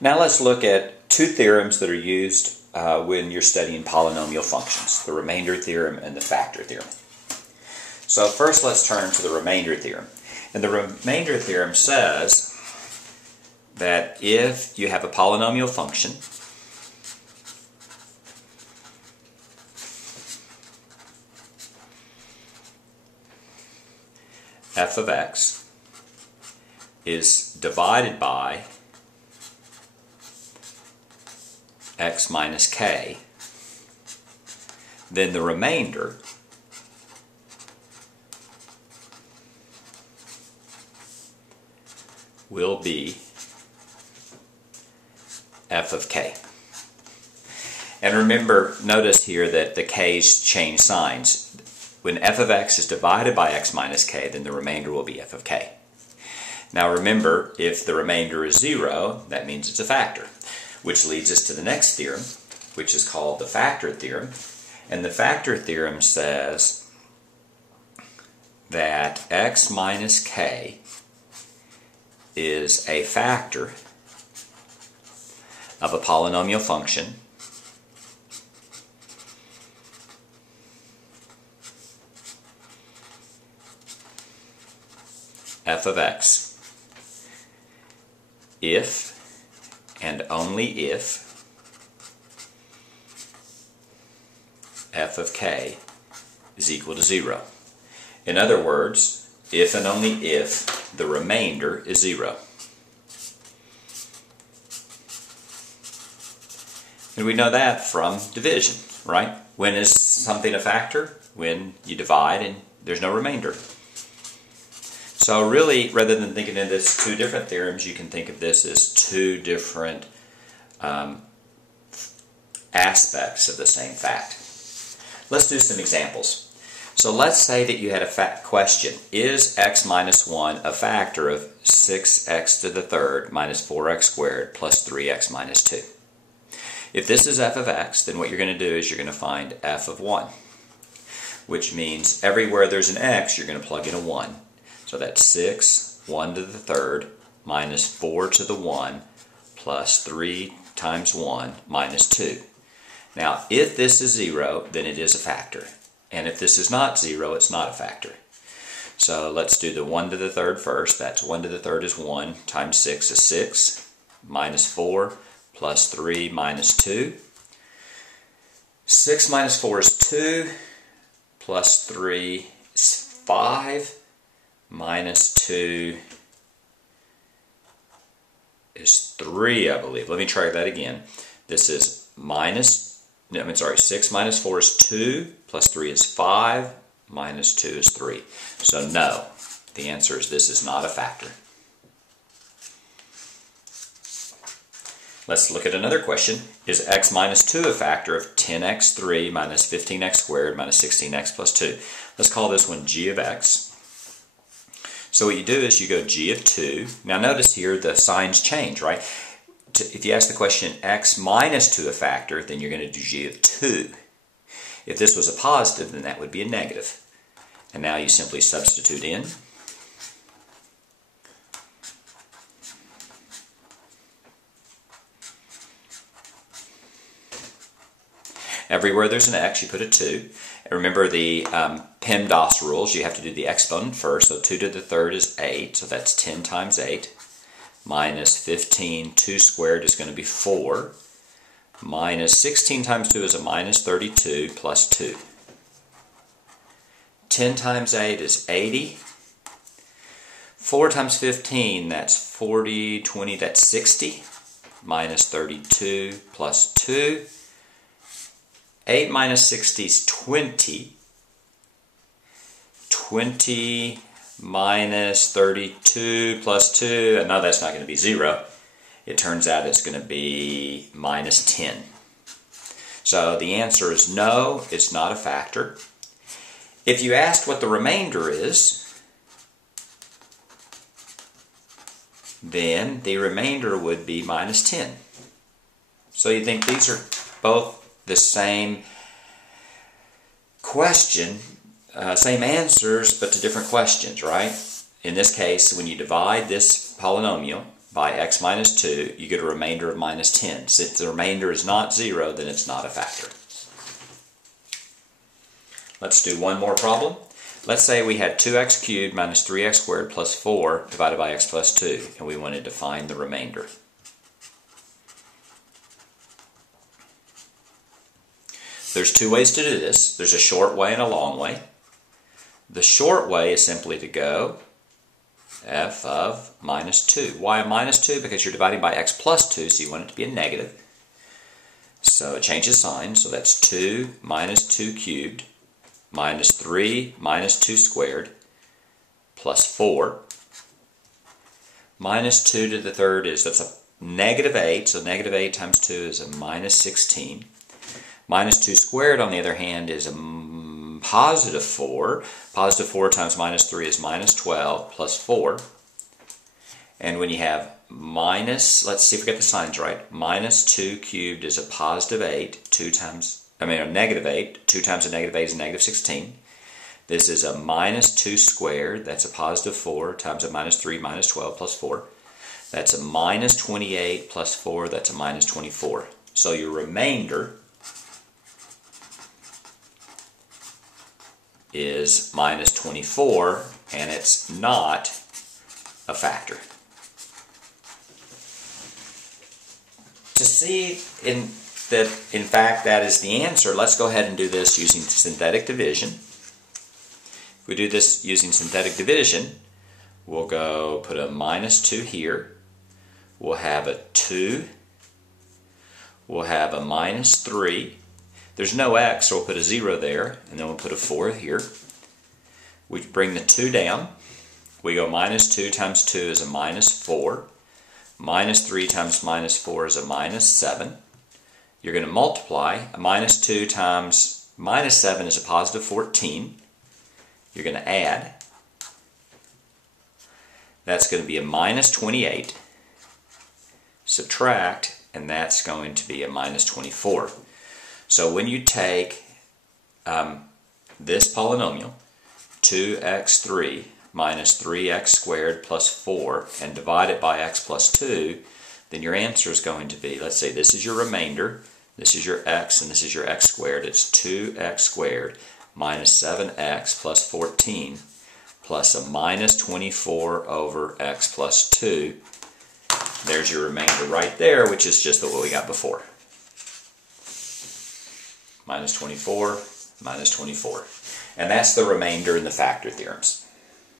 Now let's look at two theorems that are used when you're studying polynomial functions, the Remainder Theorem and the Factor Theorem. So first let's turn to the Remainder Theorem. And the Remainder Theorem says that if you have a polynomial function f of x is divided by x minus k, then the remainder will be f of k. And remember, notice here that the k's change signs. When f of x is divided by x minus k, then the remainder will be f of k. Now remember, if the remainder is 0, that means it's a factor, which leads us to the next theorem, which is called the Factor Theorem. And the Factor Theorem says that x minus k is a factor of a polynomial function f of x if and only if f of k is equal to 0. In other words, if and only if the remainder is 0. And we know that from division, right? When is something a factor? When you divide and there's no remainder. So really, rather than thinking of this two different theorems, you can think of this as two different aspects of the same fact. Let's do some examples. So let's say that you had a question. Is x minus 1 a factor of 6x to the third minus 4x squared plus 3x minus 2? If this is f of x, then what you're going to do is you're going to find f of 1, which means everywhere there's an x, you're going to plug in a 1. So that's 6, 1 to the third, minus 4 to the 1, plus 3 times 1, minus 2. Now, if this is 0, then it is a factor. And if this is not 0, it's not a factor. So let's do the 1 to the third first. That's 1 to the third is 1, times 6 is 6, minus 4, plus 3, minus 2. 6 minus 4 is 2, plus 3 is 5. Minus 2 is 3, I believe. Let me try that again. This is 6 minus 4 is 2, plus 3 is 5, minus 2 is 3. So no, the answer is this is not a factor. Let's look at another question. Is x minus 2 a factor of 10x3 minus 15x squared minus 16x plus 2? Let's call this one g of x. So what you do is you go g of 2. Now notice here the signs change, right? If you ask the question x minus 2 a factor, then you're going to do g of 2. If this was a positive, then that would be a negative. And now you simply substitute in. Everywhere there's an x, you put a 2. And remember the PEMDAS rules, you have to do the exponent first. So 2 to the third is 8, so that's 10 times 8. Minus 15, 2 squared is going to be 4. Minus 16 times 2 is a minus 32, plus 2. 10 times 8 is 80. 4 times 15, that's 40, 20, that's 60. Minus 32, plus 2. 8 minus 60 is 20. 20 minus 32 plus 2, and no, that's not going to be 0. It turns out it's going to be minus 10. So the answer is no, it's not a factor. If you asked what the remainder is, then the remainder would be minus 10. So you think these are both the same question, same answers, but to different questions, right? In this case, when you divide this polynomial by x minus 2, you get a remainder of minus 10. Since the remainder is not 0, then it's not a factor. Let's do one more problem. Let's say we had 2x cubed minus 3x squared plus 4 divided by x plus 2, and we wanted to find the remainder. There's two ways to do this. There's a short way and a long way. The short way is simply to go f of minus 2. Why a minus 2? Because you're dividing by x plus 2, so you want it to be a negative. So it changes sign, so that's 2 minus 2 cubed minus 3 minus 2 squared plus 4. Minus 2 to the third that's a negative 8, so negative 8 times 2 is a minus 16. Minus 2 squared, on the other hand, is a positive 4. Positive 4 times minus 3 is minus 12 plus 4. And when you have minus, let's see if we get the signs right, minus 2 cubed is a positive 8, a negative 8. 2 times a negative 8 is a negative 16. This is a minus 2 squared, that's a positive 4, times a minus 3, minus 12 plus 4. That's a minus 28 plus 4, that's a minus 24. So your remainder is minus 24, and it's not a factor. To see in fact that is the answer, let's go ahead and do this using synthetic division. If we do this using synthetic division, we'll go put a minus 2 here. We'll have a 2. We'll have a minus 3. There's no x, so we'll put a 0 there, and then we'll put a 4 here. We bring the 2 down. We go minus 2 times 2 is a minus 4. Minus 3 times minus 4 is a minus 7. You're going to multiply. A minus 2 times minus 7 is a positive 14. You're going to add. That's going to be a minus 28. Subtract, and that's going to be a minus 24. So when you take this polynomial, 2x3 minus 3x squared plus 4, and divide it by x plus 2, then your answer is going to be, let's say this is your remainder, this is your x, and this is your x squared. It's 2x squared minus 7x plus 14 plus a minus 24 over x plus 2. There's your remainder right there, which is just what we got before. Minus 24, minus 24. And that's the remainder in the factor theorems.